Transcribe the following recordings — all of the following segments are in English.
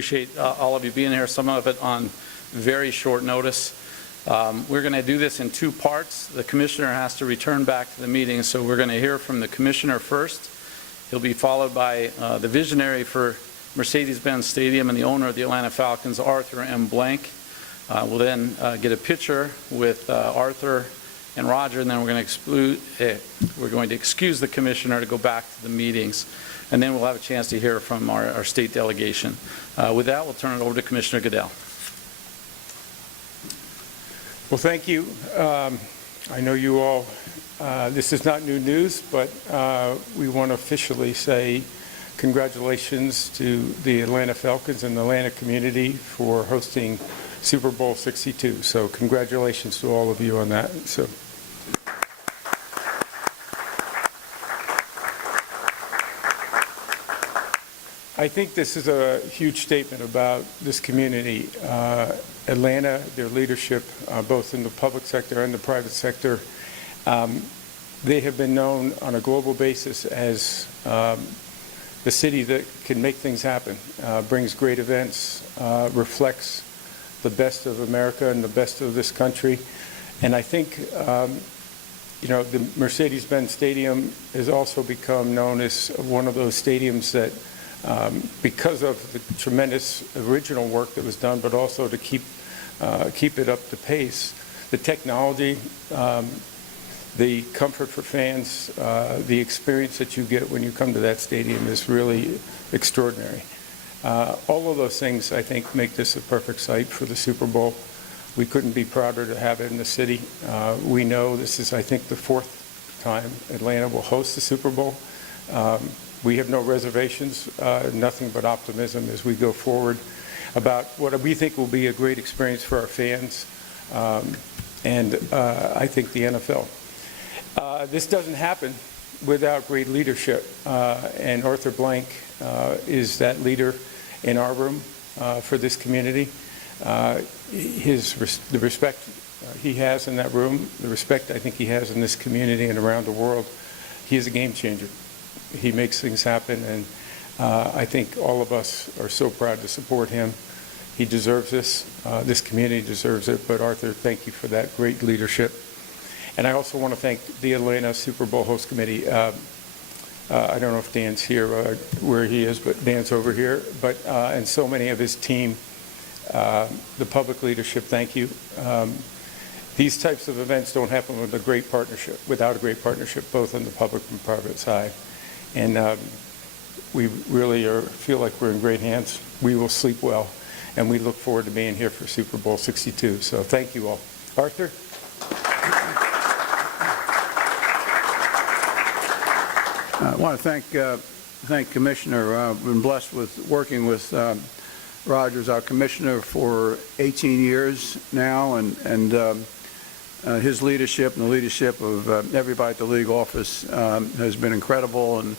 appreciate all of you being here, some of it on very short notice. We're going to do this in two parts. The commissioner has to return back to the meeting, so we're going to hear from the commissioner first. He'll be followed by the visionary for Mercedes-Benz Stadium and the owner of the Atlanta Falcons, Arthur M. Blank. We'll then get a picture with Arthur and Roger, and then we're going to excuse the commissioner to go back to the meetings, and then we'll have a chance to hear from our state delegation. With that, we'll turn it over to Commissioner Goodell. Well, thank you. I know you all, this is not new news, but we want to officially say congratulations to the Atlanta Falcons and the Atlanta community for hosting Super Bowl LXII. So congratulations to all of you on that. So. I think this is a huge statement about this community. Atlanta, their leadership, both in the public sector and the private sector, they have been known on a global basis as the city that can make things happen, brings great events, reflects the best of America and the best of this country. And I think, you know, the Mercedes-Benz Stadium has also become known as one of those stadiums that, because of the tremendous original work that was done, but also to keep it up to pace, the technology, the comfort for fans, the experience that you get when you come to that stadium is really extraordinary. All of those things, I think, make this a perfect site for the Super Bowl. We couldn't be prouder to have it in the city. We know this is, I think, the fourth time Atlanta will host the Super Bowl. We have no reservations, nothing but optimism as we go forward about what we think will be a great experience for our fans and I think the NFL. This doesn't happen without great leadership, and Arthur Blank is that leader in our room for this community. The respect he has in that room, the respect I think he has in this community and around the world, he is a game changer. He makes things happen, and I think all of us are so proud to support him. He deserves this. This community deserves it. But Arthur, thank you for that great leadership. And I also want to thank the Atlanta Super Bowl Host Committee. I don't know if Dan's here, where he is, but Dan's over here. But and so many of his team, the public leadership, thank you. These types of events don't happen with a great partnership, without a great partnership, both on the public and private side. And we really feel like we're in great hands. We will sleep well, and we look forward to being here for Super Bowl LXII. So thank you all. Arthur? I want to thank Commissioner. I've been blessed with working with Rogers, our commissioner, for 18 years now, and his leadership and the leadership of everybody at the league office has been incredible and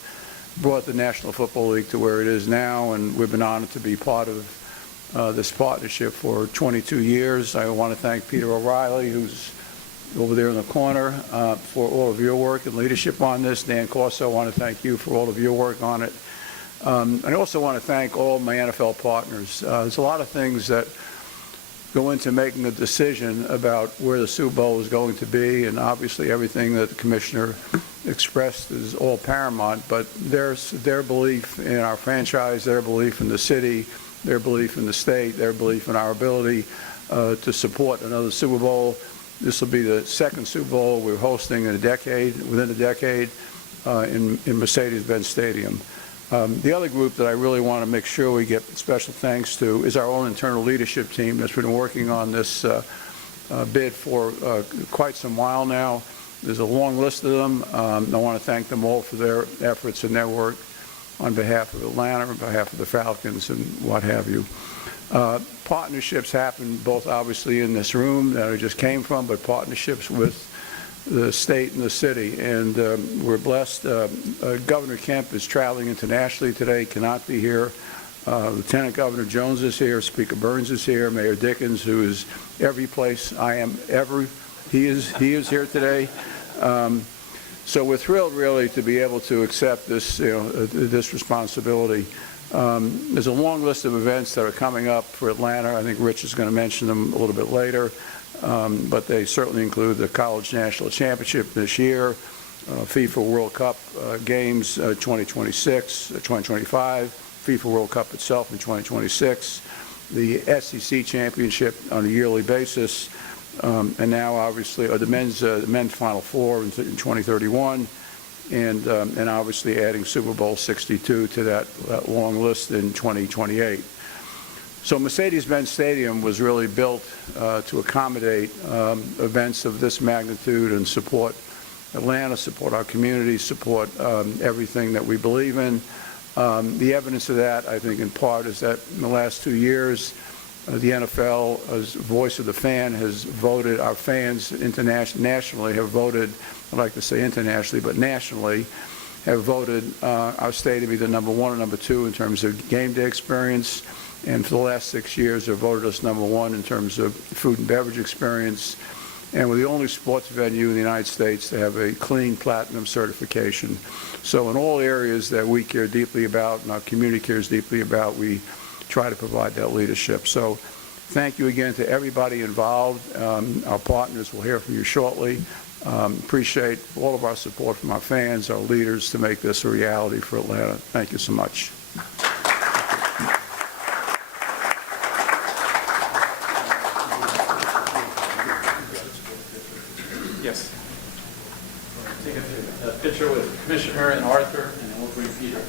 brought the National Football League to where it is now, and we've been honored to be part of this partnership for 22 years. I want to thank Peter O'Reilly, who's over there in the corner, for all of your work and leadership on this. Dan Corso, I want to thank you for all of your work on it. I also want to thank all my NFL partners. There's a lot of things that go into making a decision about where the Super Bowl is going to be, and obviously everything that the Commissioner expressed is all paramount, but their belief in our franchise, their belief in the city, their belief in the state, their belief in our ability to support another Super Bowl. This will be the second Super Bowl we're hosting in within a decade in Mercedes-Benz Stadium. The other group that I really want to make sure we get special thanks to is our own internal leadership team that's been working on this bid for quite some while now. There's a long list of them. I want to thank them all for their efforts and their work on behalf of Atlanta, on behalf of the Falcons, and what have you. Partnerships happen both obviously in this room that I just came from, but partnerships with the state and the city, and we're blessed. Governor Kemp is traveling internationally today, cannot be here. Lieutenant Governor Jones is here, Speaker Burns is here, Mayor Dickens, who is every place I am ever, he is here today. So we're thrilled really to be able to accept this, this responsibility. There's a long list of events that are coming up for Atlanta. I think Rich is going to mention them a little bit later, but they certainly include the College National Championship this year, FIFA World Cup games 2026, 2025, FIFA World Cup itself in 2026, the SEC Championship on a yearly basis, and now obviously the men's Final Four in 2031, and obviously adding Super Bowl LXII to that long list in 2028. So Mercedes-Benz Stadium was really built to accommodate events of this magnitude and support Atlanta, support our community, support everything that we believe in. The evidence of that, I think, in part, is that in the last 2 years, the NFL, as voice of the fan, has voted, our fans nationally have voted, I'd like to say internationally, but nationally, have voted our stadium either number 1 or number 2 in terms of game day experience, and for the last 6 years have voted us number 1 in terms of food and beverage experience, and we're the only sports venue in the United States to have a clean platinum certification. So in all areas that we care deeply about and our community cares deeply about, we try to provide that leadership. So thank you again to everybody involved. Our partners will hear from you shortly. Appreciate all of our support from our fans, our leaders, to make this a reality for Atlanta. Thank you so much. Yes. Take a picture with Commissioner and Arthur, and then we'll bring Peter.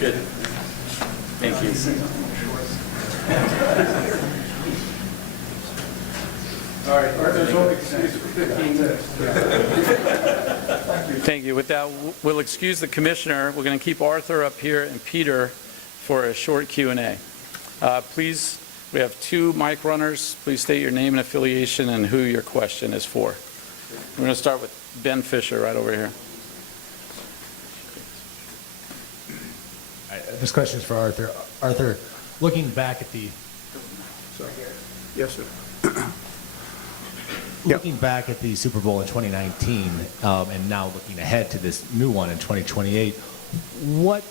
Good. Thank you. All right, Arthur's only excused for 15 minutes. Thank you. With that, we'll excuse the commissioner. We're going to keep Arthur up here and Peter for a short Q&A. Please, we have 2 mic runners. Please state your name and affiliation and who your question is for. We're going to start with Ben Fisher right over here. This question is for Arthur. Arthur, looking back at the Yes, sir. looking back at the Super Bowl in 2019, and now looking ahead to this new one in 2028, what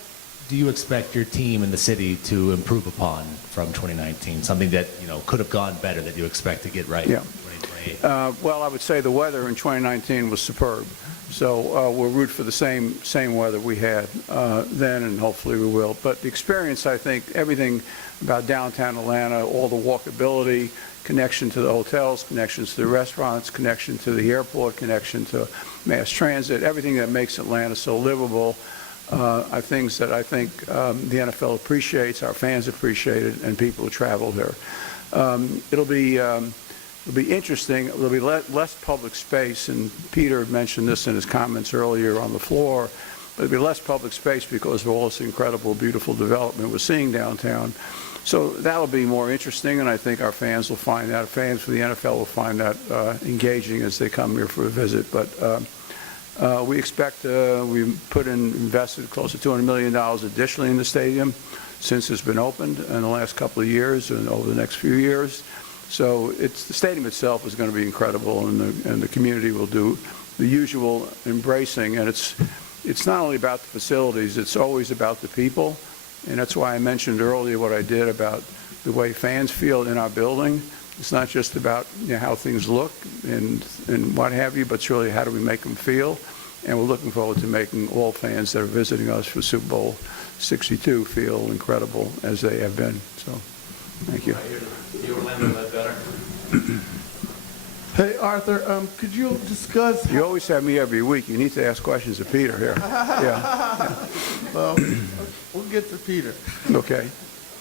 do you expect your team and the city to improve upon from 2019? Something that could have gone better that you expect to get right in 2028? Well, I would say the weather in 2019 was superb. So we'll root for the same weather we had then, and hopefully we will. But the experience, I think, everything about downtown Atlanta, all the walkability, connection to the hotels, connections to the restaurants, connection to the airport, connection to mass transit, everything that makes Atlanta so livable are things that I think the NFL appreciates, our fans appreciate it, and people who travel here. It'll be interesting. There'll be less public space, and Peter mentioned this in his comments earlier on the floor, but there'll be less public space because of all this incredible, beautiful development we're seeing downtown. So that'll be more interesting, and I think our fans will find that. Fans for the NFL will find that engaging as they come here for a visit. But we expect, we've invested close to $200 million additionally in the stadium since it's been opened in the last couple of years and over the next few years. So the stadium itself is going to be incredible, and the community will do the usual embracing. And it's not only about the facilities, it's always about the people. And that's why I mentioned earlier what I did about the way fans feel in our building. It's not just about how things look and what have you, but it's really how do we make them feel. And we're looking forward to making all fans that are visiting us for Super Bowl LXII feel incredible as they have been. So, thank you. You Orlando, that better? Hey, Arthur, could you discuss... You always have me every week. You need to ask questions of Peter here. Yeah. Well, we'll get to Peter. Okay.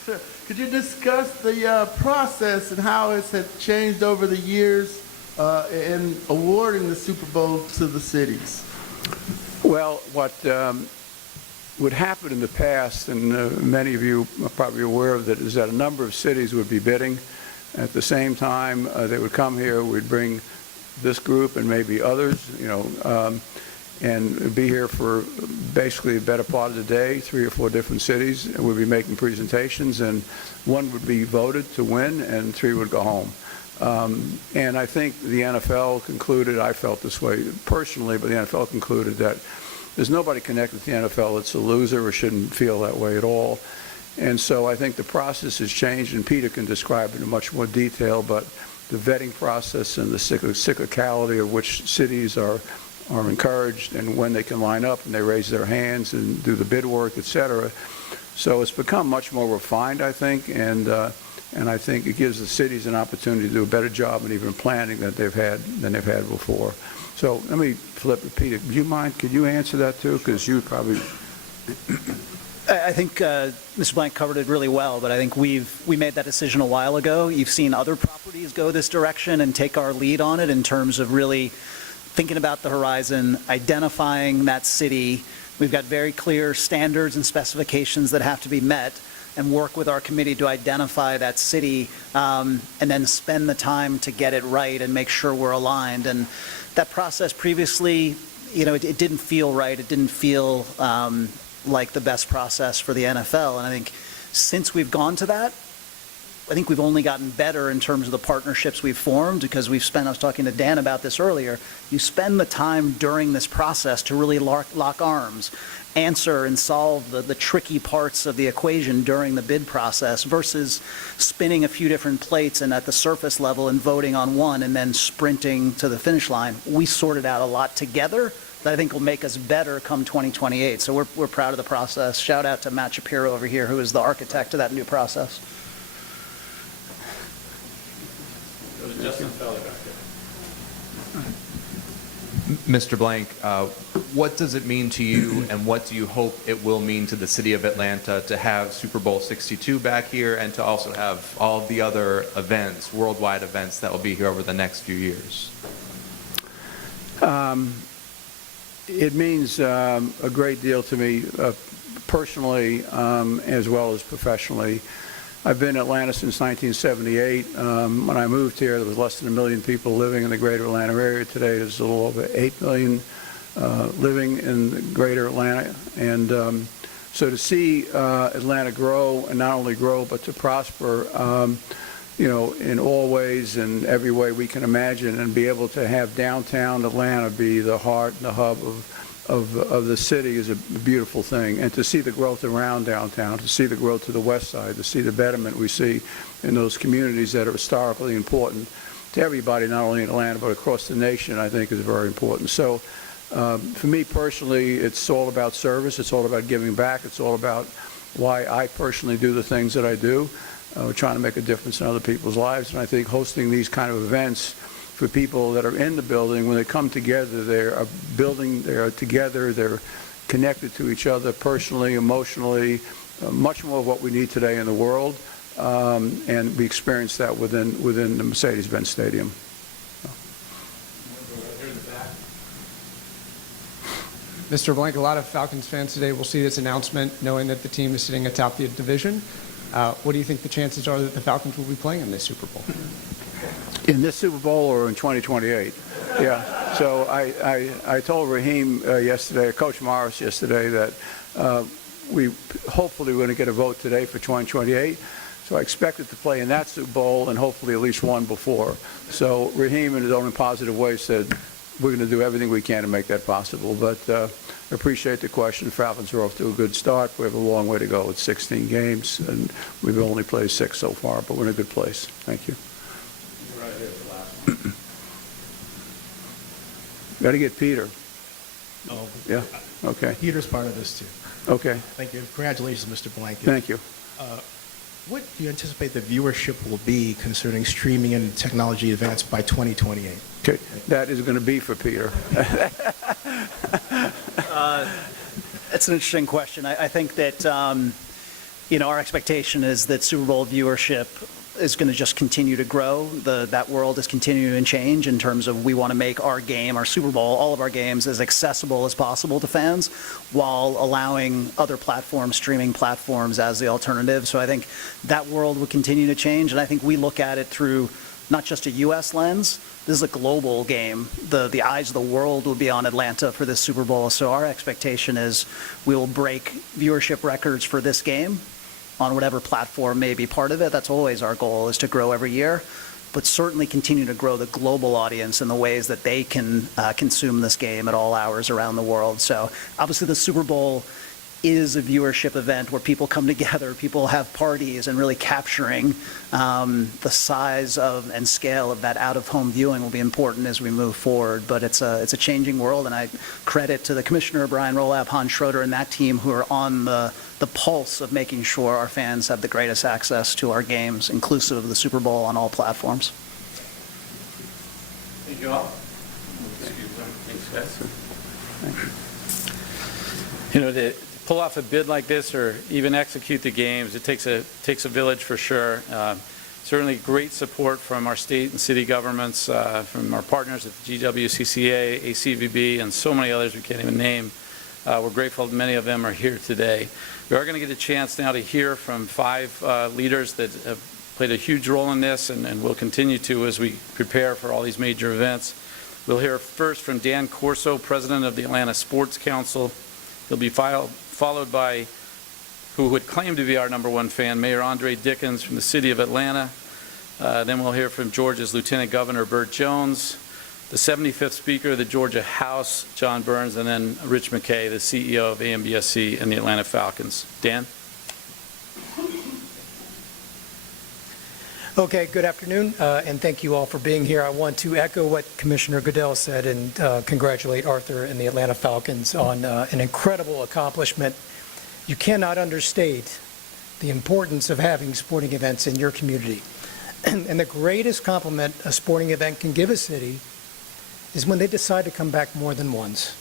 Sure. Could you discuss the process and how it's had changed over the years in awarding the Super Bowl to the cities? Well, what would happen in the past, and many of you are probably aware of it, is that a number of cities would be bidding. At the same time, they would come here, we'd bring this group and maybe others, and be here for basically the better part of the day, 3 or 4 different cities, and we'd be making presentations, and one would be voted to win, and 3 would go home. And I think the NFL concluded, I felt this way personally, but the NFL concluded that there's nobody connected to the NFL that's a loser or shouldn't feel that way at all. And so I think the process has changed, and Peter can describe it in much more detail, but the vetting process and the cyclicality of which cities are encouraged and when they can line up and they raise their hands and do the bid work, et cetera. So it's become much more refined, I think, and I think it gives the cities an opportunity to do a better job in even planning than they've had before. So let me flip it, Peter. Do you mind? Could you answer that too? Because you probably. I think Mr. Blank covered it really well, but I think we made that decision a while ago. You've seen other properties go this direction and take our lead on it in terms of really thinking about the horizon, identifying that city. We've got very clear standards and specifications that have to be met, and work with our committee to identify that city, and then spend the time to get it right and make sure we're aligned. And that process previously, it didn't feel right. It didn't feel like the best process for the NFL. And I think since we've gone to that, I think we've only gotten better in terms of the partnerships we've formed, because I was talking to Dan about this earlier, you spend the time during this process to really lock arms, answer and solve the tricky parts of the equation during the bid process versus spinning a few different plates and at the surface level and voting on one and then sprinting to the finish line. We sorted out a lot together that I think will make us better come 2028. So we're proud of the process. Shout out to Matt Shapiro over here, who is the architect of that new process. Justin Felly back there. Mr. Blank, what does it mean to you, and what do you hope it will mean to the city of Atlanta to have Super Bowl LXII back here and to also have all of the other events, worldwide events that will be here over the next few years? It means a great deal to me personally as well as professionally. I've been in Atlanta since 1978. When I moved here, there was less than 1 million people living in the greater Atlanta area. Today, there's a little over 8 million living in the greater Atlanta. And so to see Atlanta grow, and not only grow, but to prosper, in all ways and every way we can imagine, and be able to have downtown Atlanta be the heart and the hub of the city is a beautiful thing. And to see the growth around downtown, to see the growth to the west side, to see the betterment we see in those communities that are historically important to everybody, not only in Atlanta, but across the nation, I think is very important. So for me personally, it's all about service. It's all about giving back. It's all about why I personally do the things that I do. We're trying to make a difference in other people's lives. And I think hosting these kind of events for people that are in the building, when they come together, they're together, they're connected to each other personally, emotionally, much more of what we need today in the world. And we experience that within the Mercedes-Benz Stadium. Mr. Blank, a lot of Falcons fans today will see this announcement knowing that the team is sitting atop the division. What do you think the chances are that the Falcons will be playing in this Super Bowl? In this Super Bowl or in 2028? Yeah. So I told Raheem yesterday, Coach Morris yesterday, that we hopefully we're going to get a vote today for 2028. So I expected to play in that Super Bowl and hopefully at least one before. So Raheem, in his own positive way, said we're going to do everything we can to make that possible. But I appreciate the question. Falcons are off to a good start. We have a long way to go with 16 games, and we've only played 6 so far, but we're in a good place. Thank you. Right here, the last one. Got to get Peter. Oh, Yeah. Okay. Peter's part of this too. Okay. Thank you. Congratulations, Mr. Blank. Thank you. What do you anticipate the viewership will be concerning streaming and technology advance by 2028? Okay. That is going to be for Peter. It's an interesting question. I think that Our expectation is that Super Bowl viewership is going to just continue to grow. That world is continuing to change in terms of we want to make our game, our Super Bowl, all of our games as accessible as possible to fans while allowing other platforms, streaming platforms as the alternative. So I think that world will continue to change, and I think we look at it through not just a U.S. lens. This is a global game. The eyes of the world will be on Atlanta for this Super Bowl. So our expectation is we will break viewership records for this game on whatever platform may be part of it. That's always our goal, is to grow every year, but certainly continue to grow the global audience in the ways that they can consume this game at all hours around the world. So obviously the Super Bowl is a viewership event where people come together, people have parties, and really capturing the size of and scale of that out-of-home viewing will be important as we move forward. But it's a changing world, and I credit to the Commissioner, Brian Rolab, Hans Schroeder, and that team who are on the pulse of making sure our fans have the greatest access to our games, inclusive of the Super Bowl on all platforms. Thank you all. Thanks, guys. To pull off a bid like this or even execute the games, it takes a village for sure. Certainly great support from our state and city governments, from our partners at the GWCCA, ACVB, and so many others we can't even name. We're grateful that many of them are here today. We are going to get a chance now to hear from 5 leaders that have played a huge role in this and will continue to as we prepare for all these major events. We'll hear first from Dan Corso, President of the Atlanta Sports Council. He'll be followed by who would claim to be our #1 fan, Mayor Andre Dickens from the city of Atlanta. Then we'll hear from Georgia's Lieutenant Governor Burt Jones, the 75th Speaker of the Georgia House, John Burns, and then Rich McKay, the CEO of AMBSC and the Atlanta Falcons. Dan? Okay, good afternoon, and thank you all for being here. I want to echo what Commissioner Goodell said and congratulate Arthur and the Atlanta Falcons on an incredible accomplishment. You cannot understate the importance of having sporting events in your community. And the greatest compliment a sporting event can give a city is when they decide to come back more than once.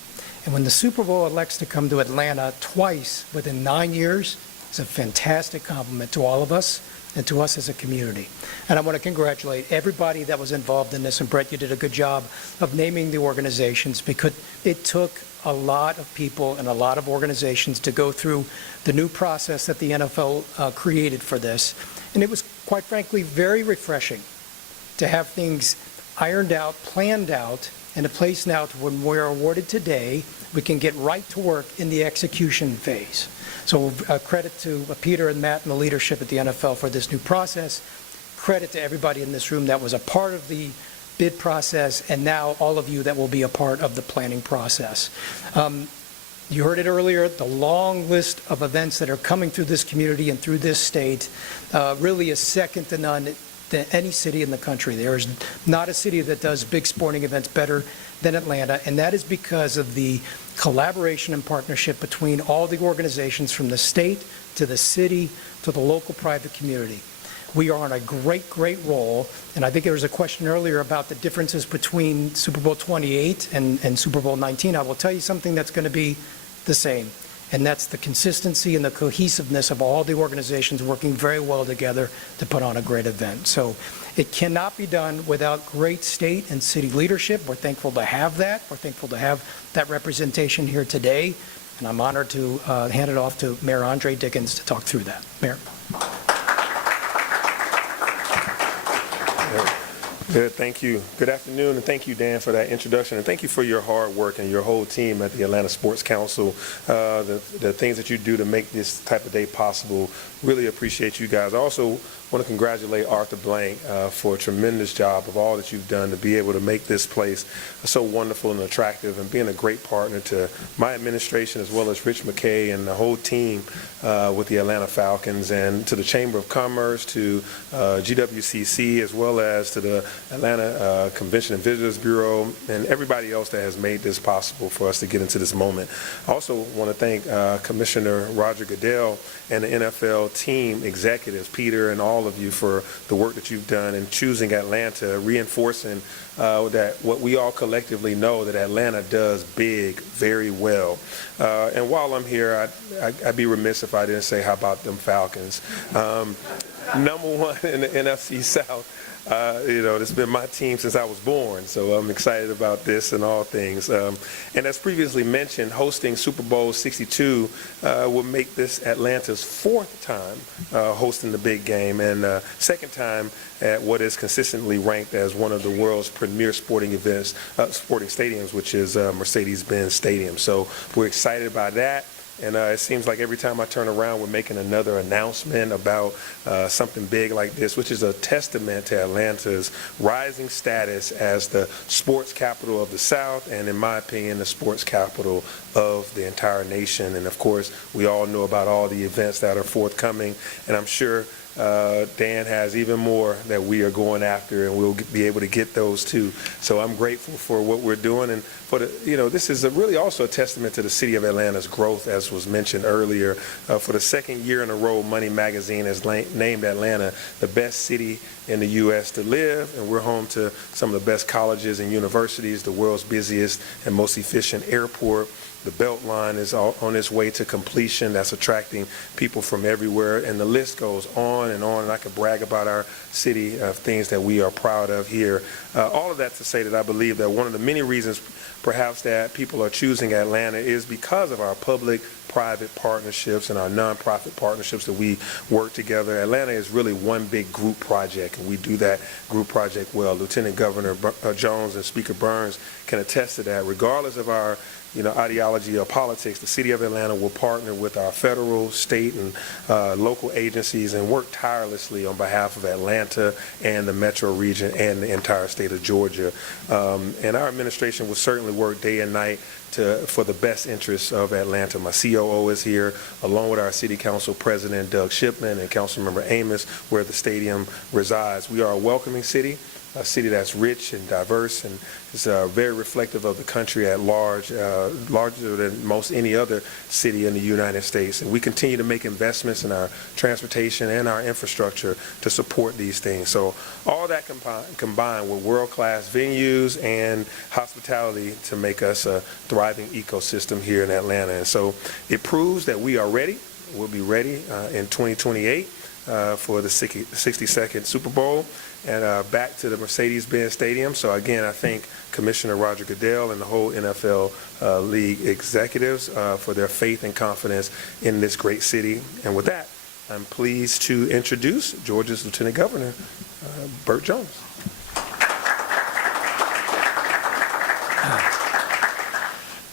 And when the Super Bowl elects to come to Atlanta twice within 9 years, it's a fantastic compliment to all of us and to us as a community. And I want to congratulate everybody that was involved in this. And Brett, you did a good job of naming the organizations, because it took a lot of people and a lot of organizations to go through the new process that the NFL created for this. And it was, quite frankly, very refreshing to have things ironed out, planned out, in a place now to when we're awarded today, we can get right to work in the execution phase. So credit to Peter and Matt and the leadership at the NFL for this new process. Credit to everybody in this room that was a part of the bid process, and now all of you that will be a part of the planning process. You heard it earlier, the long list of events that are coming through this community and through this state really is second to none than any city in the country. There is not a city that does big sporting events better than Atlanta, and that is because of the collaboration and partnership between all the organizations, from the state to the city to the local private community. We are on a great, great roll, and I think there was a question earlier about the differences between Super Bowl 28 and Super Bowl 19. I will tell you something that's going to be the same, and that's the consistency and the cohesiveness of all the organizations working very well together to put on a great event. So it cannot be done without great state and city leadership. We're thankful to have that. We're thankful to have that representation here today, and I'm honored to hand it off to Mayor Andre Dickens to talk through that. Mayor. Good, thank you. Good afternoon, and thank you, Dan, for that introduction, and thank you for your hard work and your whole team at the Atlanta Sports Council. The things that you do to make this type of day possible, really appreciate you guys. I also want to congratulate Arthur Blank for a tremendous job of all that you've done to be able to make this place so wonderful and attractive, and being a great partner to my administration as well as Rich McKay and the whole team with the Atlanta Falcons, and to the Chamber of Commerce, to GWCC, as well as to the Atlanta Convention and Visitors Bureau, and everybody else that has made this possible for us to get into this moment. I also want to thank Commissioner Roger Goodell and the NFL team executives, Peter, and all all of you for the work that you've done in choosing Atlanta, reinforcing that what we all collectively know, that Atlanta does big very well. And while I'm here, I'd be remiss if I didn't say, how about them Falcons? Number one in the NFC South. It's been my team since I was born, so I'm excited about this and all things. And as previously mentioned, hosting Super Bowl LXII will make this Atlanta's fourth time hosting the big game, and second time at what is consistently ranked as one of the world's premier sporting stadiums, which is Mercedes-Benz Stadium. So we're excited about that. And it seems like every time I turn around, we're making another announcement about something big like this, which is a testament to Atlanta's rising status as the sports capital of the South, and in my opinion, the sports capital of the entire nation. And of course, we all know about all the events that are forthcoming, and I'm sure Dan has even more that we are going after, and we'll be able to get those too. So I'm grateful for what we're doing, and for this is really also a testament to the city of Atlanta's growth, as was mentioned earlier. For the second year in a row, Money Magazine has named Atlanta the best city in the U.S. to live, and we're home to some of the best colleges and universities, the world's busiest and most efficient airport. The Beltline is on its way to completion. That's attracting people from everywhere, and the list goes on, and I could brag about our city of things that we are proud of here. All of that to say that I believe that one of the many reasons perhaps that people are choosing Atlanta is because of our public-private partnerships and our nonprofit partnerships that we work together. Atlanta is really one big group project, and we do that group project well. Lieutenant Governor Jones and Speaker Burns can attest to that. Regardless of our ideology or politics, the city of Atlanta will partner with our federal, state, and local agencies and work tirelessly on behalf of Atlanta and the metro region and the entire state of Georgia. And our administration will certainly work day and night for the best interests of Atlanta. My COO is here, along with our City Council President Doug Shipman and Councilmember Amos, where the stadium resides. We are a welcoming city, a city that's rich and diverse, and is very reflective of the country at large, larger than most any other city in the United States. And we continue to make investments in our transportation and our infrastructure to support these things. So all that combined with world-class venues and hospitality to make us a thriving ecosystem here in Atlanta. And so it proves that we are ready. We'll be ready in 2028 for the 62nd Super Bowl, and back to the Mercedes-Benz Stadium. So again, I thank Commissioner Roger Goodell and the whole NFL league executives for their faith and confidence in this great city. And with that, I'm pleased to introduce Georgia's Lieutenant Governor, Burt Jones.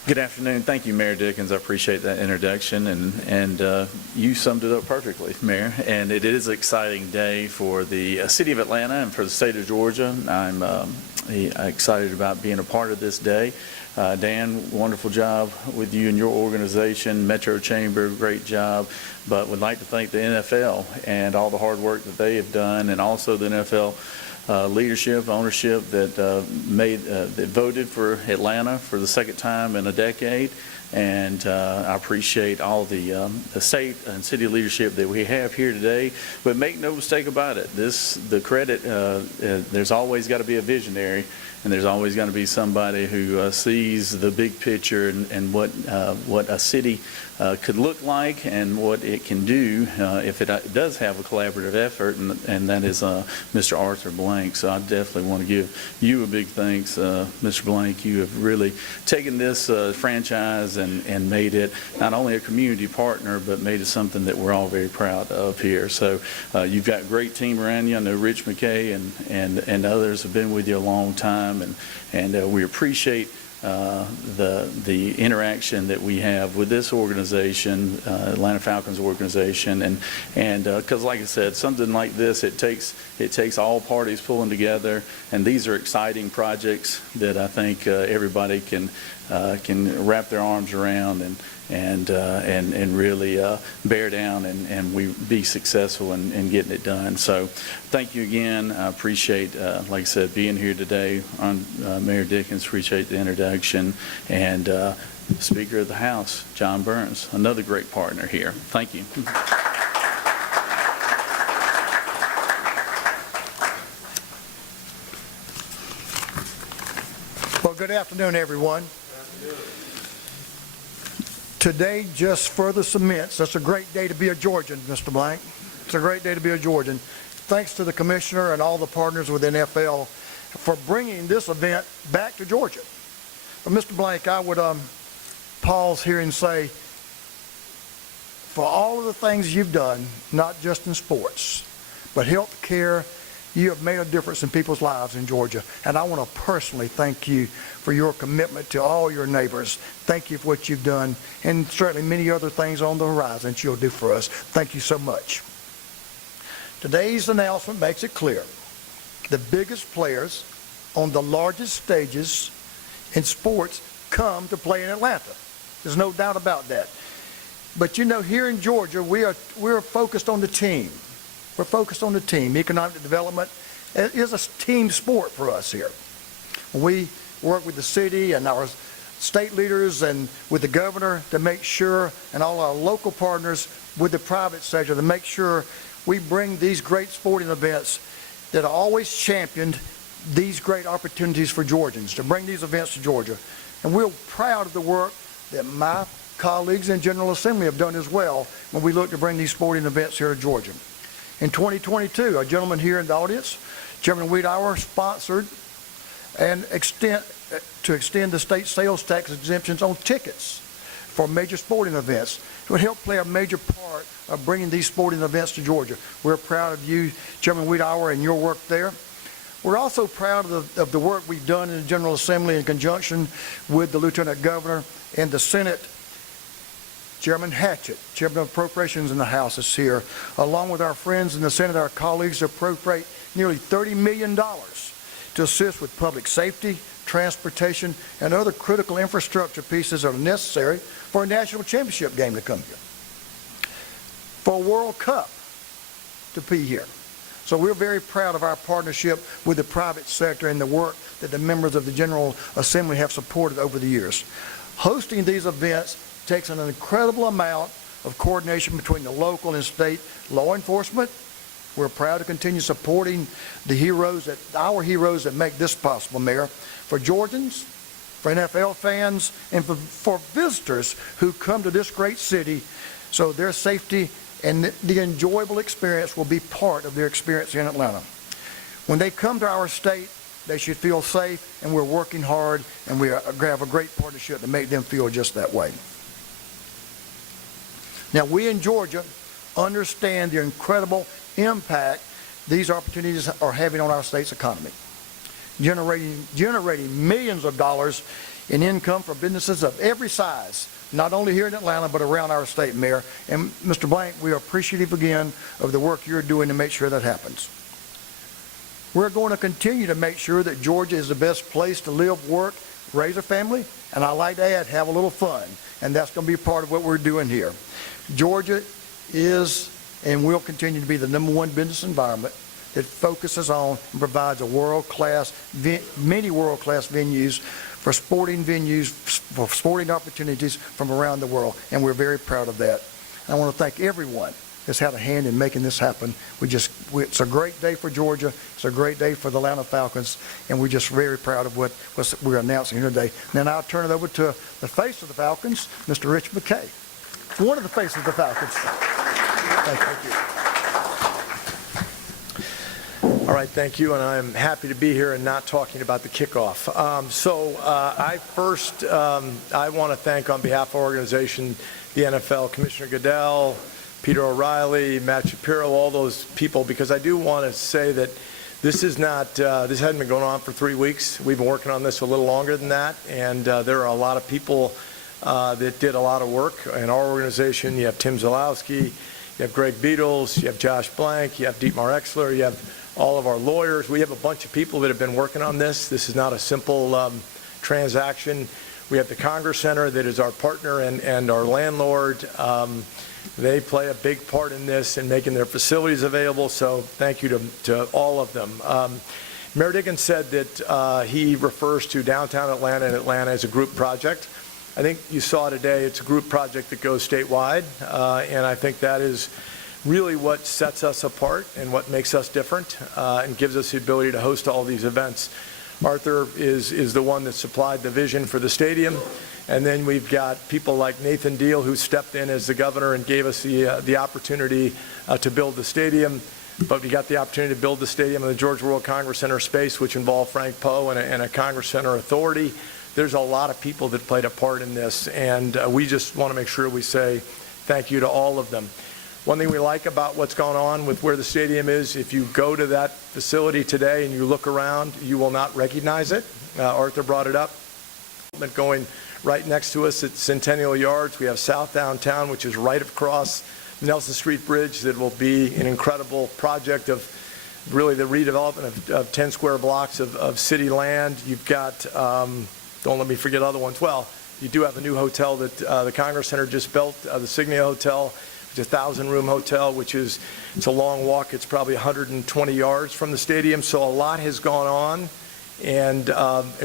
Good afternoon. Thank you, Mayor Dickens. I appreciate that introduction, and you summed it up perfectly, Mayor. And it is an exciting day for the city of Atlanta and for the state of Georgia. I'm excited about being a part of this day. Dan, wonderful job with you and your organization. Metro Chamber, great job. But would like to thank the NFL and all the hard work that they have done, and also the NFL leadership, ownership that that voted for Atlanta for the second time in a decade. And I appreciate all the state and city leadership that we have here today. But make no mistake about it, the credit, there's always got to be a visionary, and there's always going to be somebody who sees the big picture and what a city could look like and what it can do if it does have a collaborative effort, and that is Mr. Arthur Blank. So I definitely want to give you a big thanks, Mr. Blank. You have really taken this franchise and made it not only a community partner, but made it something that we're all very proud of here. So you've got a great team around you. I know Rich McKay and others have been with you a long time, and we appreciate the interaction that we have with this organization, Atlanta Falcons organization, and because like I said, something like this, it takes all parties pulling together, and these are exciting projects that I think everybody can wrap their arms around and really bear down and we be successful in getting it done. So thank you again. I appreciate, like I said, being here today on Mayor Dickens. Appreciate the introduction. And Speaker of the House, John Burns, another great partner here. Thank you. afternoon, everyone. Today just further cements that's a great day to be a Georgian, Mr. Blank. It's a great day to be a Georgian. Thanks to the commissioner and all the partners within FL for bringing this event back to Georgia. But Mr. Blank, I would pause here and say, for all of the things you've done, not just in sports, but health care, you have made a difference in people's lives in Georgia. And I want to personally thank you for your commitment to all your neighbors. Thank you for what you've done, and certainly many other things on the horizon that you'll do for us. Thank you so much. Today's announcement makes it clear. The biggest players on the largest stages in sports come to play in Atlanta. There's no doubt about that. But you know, here in Georgia, we're focused on the team. We're focused on the team. Economic development is a team sport for us here. We work with the city and our state leaders and with the governor to make sure, and all our local partners with the private sector to make sure we bring these great sporting events that are always championed these great opportunities for Georgians, to bring these events to Georgia. And we're proud of the work that my colleagues in General Assembly have done as well when we look to bring these sporting events here to Georgia. In 2022, a gentleman here in the audience, Chairman Wiedauer, sponsored and extend the state sales tax exemptions on tickets for major sporting events. It would help play a major part of bringing these sporting events to Georgia. We're proud of you, Chairman Wiedauer, and your work there. We're also proud of the work we've done in the General Assembly in conjunction with the Lieutenant Governor and the Senate. Chairman Hatchett, Chairman of Appropriations in the House, is here, along with our friends in the Senate, our colleagues, to appropriate nearly $30 million to assist with public safety, transportation, and other critical infrastructure pieces that are necessary for a national championship game to come here, for a World Cup to be here. So we're very proud of our partnership with the private sector and the work that the members of the General Assembly have supported over the years. Hosting these events takes an incredible amount of coordination between the local and state law enforcement. We're proud to continue supporting our heroes that make this possible, Mayor. For Georgians, for NFL fans, and for visitors who come to this great city, so their safety and the enjoyable experience will be part of their experience in Atlanta. When they come to our state, they should feel safe, and we're working hard, and we have a great partnership to make them feel just that way. Now, we in Georgia understand the incredible impact these opportunities are having on our state's economy, generating millions of dollars in income for businesses of every size, not only here in Atlanta, but around our state, Mayor. And Mr. Blank, we are appreciative again of the work you're doing to make sure that happens. We're going to continue to make sure that Georgia is the best place to live, work, raise a family, and I like to add, have a little fun. And that's going to be part of what we're doing here. Georgia is and will continue to be the #1 business environment that focuses on and provides a many world-class venues for sporting opportunities from around the world, and we're very proud of that. And I want to thank everyone that's had a hand in making this happen. It's a great day for Georgia. It's a great day for the Atlanta Falcons, and we're just very proud of what we're announcing here today. Now I'll turn it over to the face of the Falcons, Mr. Rich McKay, one of the faces of the Falcons. Thank you. All right, thank you, and I'm happy to be here and not talking about the kickoff. I want to thank, on behalf of our organization, the NFL, Commissioner Goodell, Peter O'Reilly, Matt Shapiro, all those people, because I do want to say that this hadn't been going on for 3 weeks. We've been working on this a little longer than that, and there are a lot of people that did a lot of work in our organization. You have Tim Zalowski, you have Greg Beatles, you have Josh Blank, you have Dietmar Exler, you have all of our lawyers. We have a bunch of people that have been working on this. This is not a simple transaction. We have the Congress Center that is our partner and our landlord. They play a big part in this and making their facilities available, so thank you to all of them. Mayor Dickens said that he refers to downtown Atlanta and Atlanta as a group project. I think you saw today it's a group project that goes statewide, and I think that is really what sets us apart and what makes us different and gives us the ability to host all these events. Arthur is the one that supplied the vision for the stadium. And then we've got people like Nathan Deal, who stepped in as the governor and gave us the opportunity to build the stadium. But we got the opportunity to build the stadium in the George World Congress Center space, which involved Frank Poe and a Congress Center authority. There's a lot of people that played a part in this, and we just want to make sure we say thank you to all of them. One thing we like about what's going on with where the stadium is, if you go to that facility today and you look around, you will not recognize it. Arthur brought it up. Going right next to us at Centennial Yards, we have South Downtown, which is right across Nelson Street Bridge. That will be an incredible project of really the redevelopment of 10 square blocks of city land. You've got, don't let me forget other ones. Well, you do have a new hotel that the Congress Center just built, the Signia Hotel. It's a 1,000-room hotel, which is, it's a long walk. It's probably 120 yards from the stadium. So a lot has gone on, and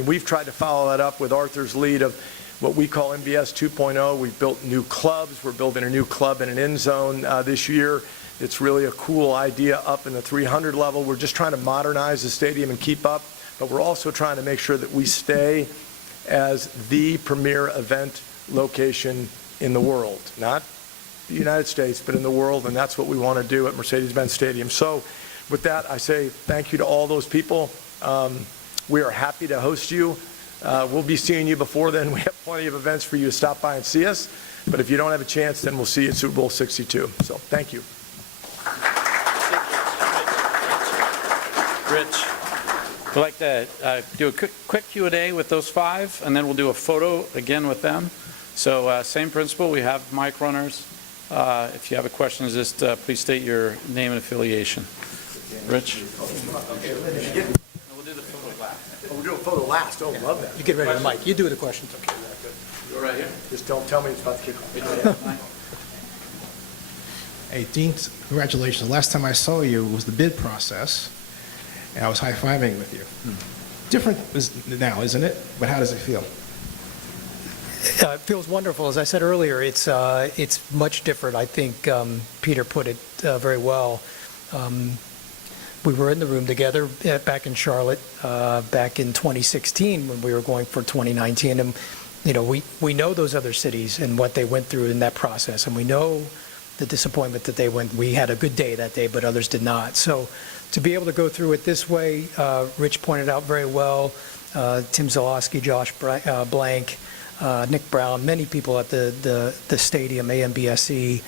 we've tried to follow that up with Arthur's lead of what we call MBS 2.0. We've built new clubs. We're building a new club in an end zone this year. It's really a cool idea up in the 300 level. We're just trying to modernize the stadium and keep up, but we're also trying to make sure that we stay as the premier event location in the world. Not the United States, but in the world, and that's what we want to do at Mercedes-Benz Stadium. So with that, I say thank you to all those people. We are happy to host you. We'll be seeing you before then. We have plenty of events for you to stop by and see us, but if you don't have a chance, then we'll see you at Super Bowl 62. So thank you. Rich, we'd like to do a quick Q&A with those five, and then we'll do a photo again with them. So same principle, we have mic runners. If you have a question, just please state your name and affiliation. Rich? We'll do the photo last. Oh, we'll do a photo last. Oh, love that. You get ready to mic. You do the questions. Okay, yeah, good. Go right here. Just don't tell me it's about to kick off. Hey, Dean, congratulations. The last time I saw you was the bid process, and I was high-fiving with you. Different now, isn't it? But how does it feel? It feels wonderful. As I said earlier, it's much different. I think Peter put it very well. We were in the room together back in Charlotte back in 2016 when we were going for 2019, and we know those other cities and what they went through in that process, and we know the disappointment that they went. We had a good day that day, but others did not. So to be able to go through it this way, Rich pointed out very well. Tim Zalowski, Josh Blank. Nick Brown, many people at the stadium, AMBSE,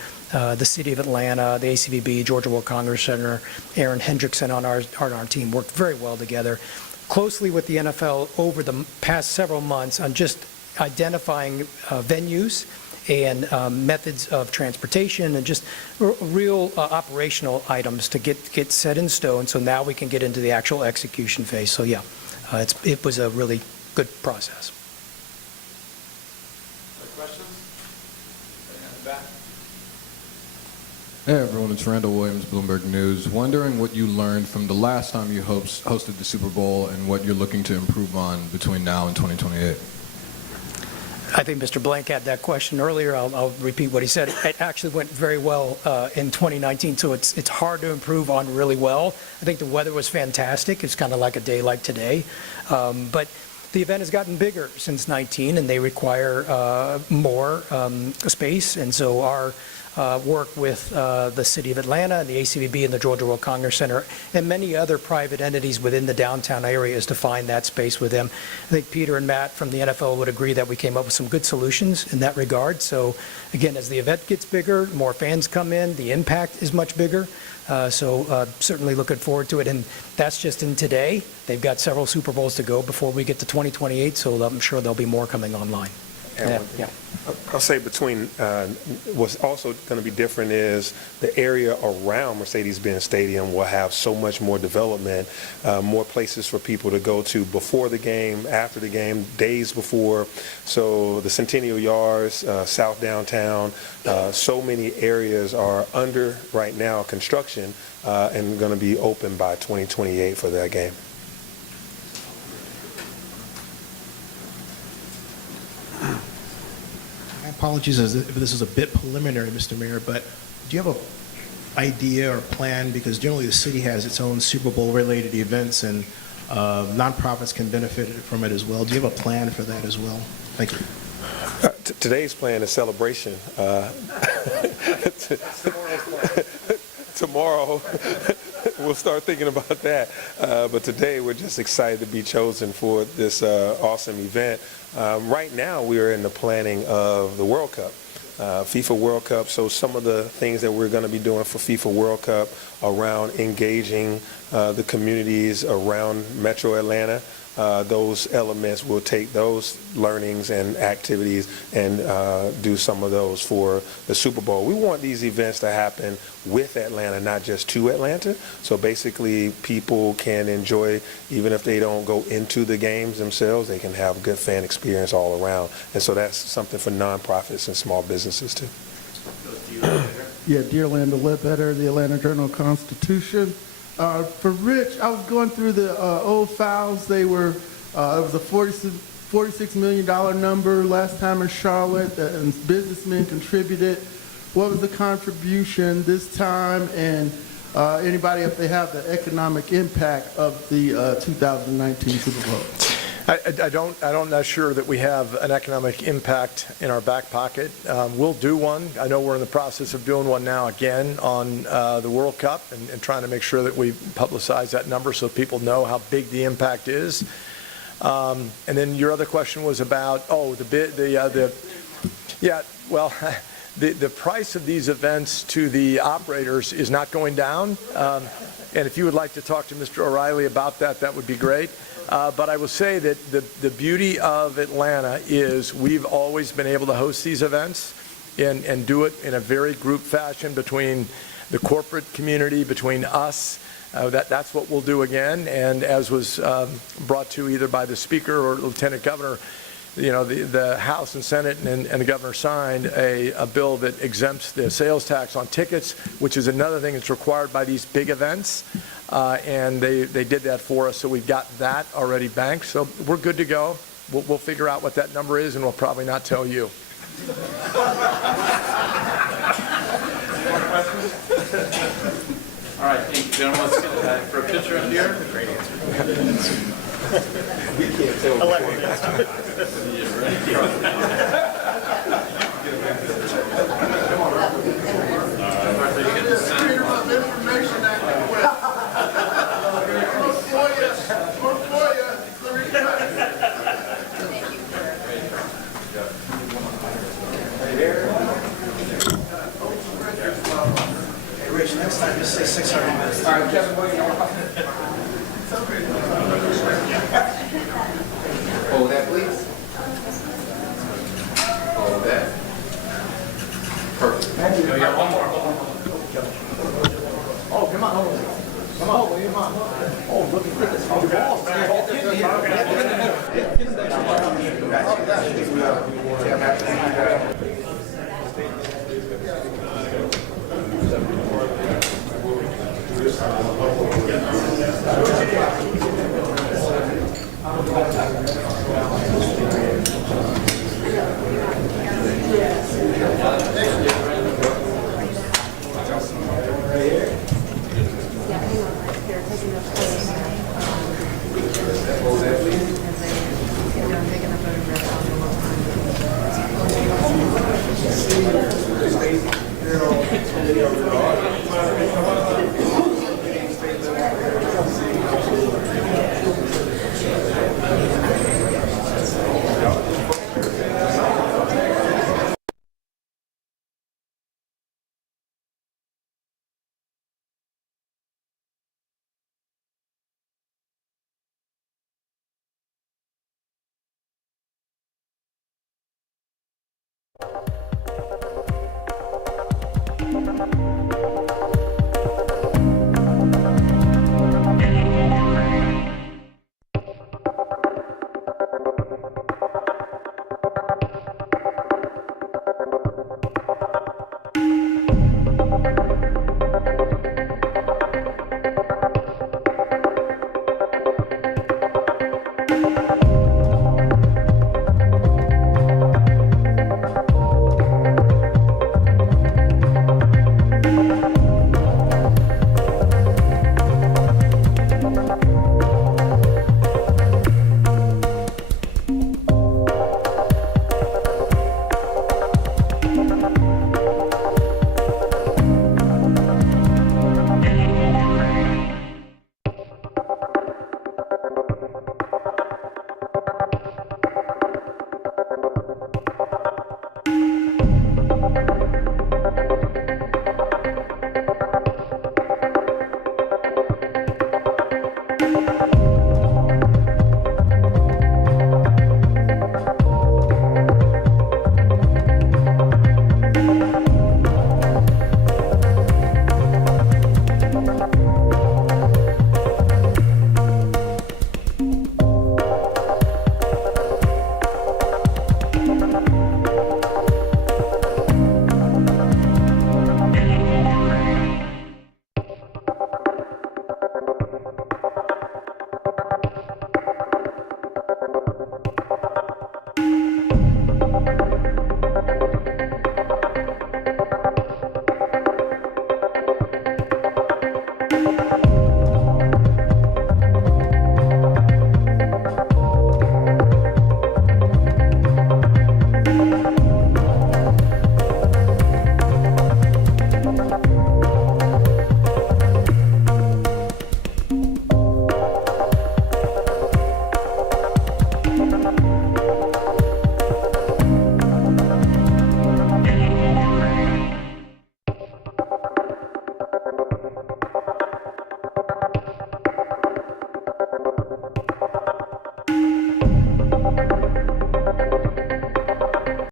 the City of Atlanta, the ACVB, Georgia World Congress Center, Aaron Hendrickson on our team worked very well together, closely with the NFL over the past several months on just identifying venues and methods of transportation and just real operational items to get set in stone. So now we can get into the actual execution phase. So yeah, it was a really good process. Hey everyone, it's Randall Williams, Bloomberg News. Wondering what you learned from the last time you hosted the Super Bowl and what you're looking to improve on between now and 2028. I think Mr. Blank had that question earlier. I'll repeat what he said. It actually went very well in 2019, so it's hard to improve on really well. I think the weather was fantastic. It's kind of like a day like today. But the event has gotten bigger since 19, and they require more space, and so our work with the City of Atlanta and the ACVB and the Georgia World Congress Center and many other private entities within the downtown area is to find that space with them. I think Peter and Matt from the NFL would agree that we came up with some good solutions in that regard. So again, as the event gets bigger, more fans come in, the impact is much bigger. So certainly looking forward to it. And that's just in today. They've got several Super Bowls to go before we get to 2028, so I'm sure there'll be more coming online. Yeah. I'll say between what's also going to be different is the area around Mercedes-Benz Stadium will have so much more development, more places for people to go to before the game, after the game, days before. So the Centennial Yards, South Downtown, so many areas are under right now construction and going to be open by 2028 for that game. Apologies if this is a bit preliminary, Mr. Mayor, but do you have an idea or plan, because generally the city has its own Super Bowl related events, and Nonprofits can benefit from it as well. Do you have a plan for that as well? Thank you. Today's plan is celebration. Tomorrow, we'll start thinking about that. But today, we're just excited to be chosen for this awesome event. Right now, we are in the planning of the World Cup. FIFA World Cup, so some of the things that we're going to be doing for FIFA World Cup around engaging the communities around Metro Atlanta, those elements, will take those learnings and activities and do some of those for the Super Bowl. We want these events to happen with Atlanta, not just to Atlanta. So basically people can enjoy, even if they don't go into the games themselves, they can have a good fan experience all around. And so that's something for nonprofits and small businesses too. Yeah, Dear Land, Ledbetter, the Atlanta Journal-Constitution. For Rich, I was going through the old files. They were, it was a $46 million number last time in Charlotte, and businessmen contributed. What was the contribution this time, and anybody, if they have the economic impact of the 2019 Super Bowl? I'm not sure that we have an economic impact in our back pocket. We'll do one. I know we're in the process of doing one now again on the World Cup and trying to make sure that we publicize that number so people know how big the impact is. And then your other question was about, the price of these events to the operators is not going down. And if you would like to talk to Mr. O'Reilly about that, that would be great. But I will say that the beauty of Atlanta is we've always been able to host these events and do it in a very group fashion between the corporate community, between us. That's what we'll do again. And as was brought to either by the Speaker or Lieutenant Governor, the House and Senate and the Governor signed a bill that exempts the sales tax on tickets, which is another thing that's required by these big events. And they did that for us, so we've got that already banked. So we're good to go. We'll figure out what that number is, and we'll probably not tell you. All right, thank you, gentlemen. Let's get for a picture in here. Great answer. We can't tell. Rich, next time just say 600 minutes. All right, Kevin, what do you Hold that, please. Hold that. Perfect. Thank you. We got one more. Oh, come on, hold on. Come on, come on. Oh, look at this. Oh, the ball.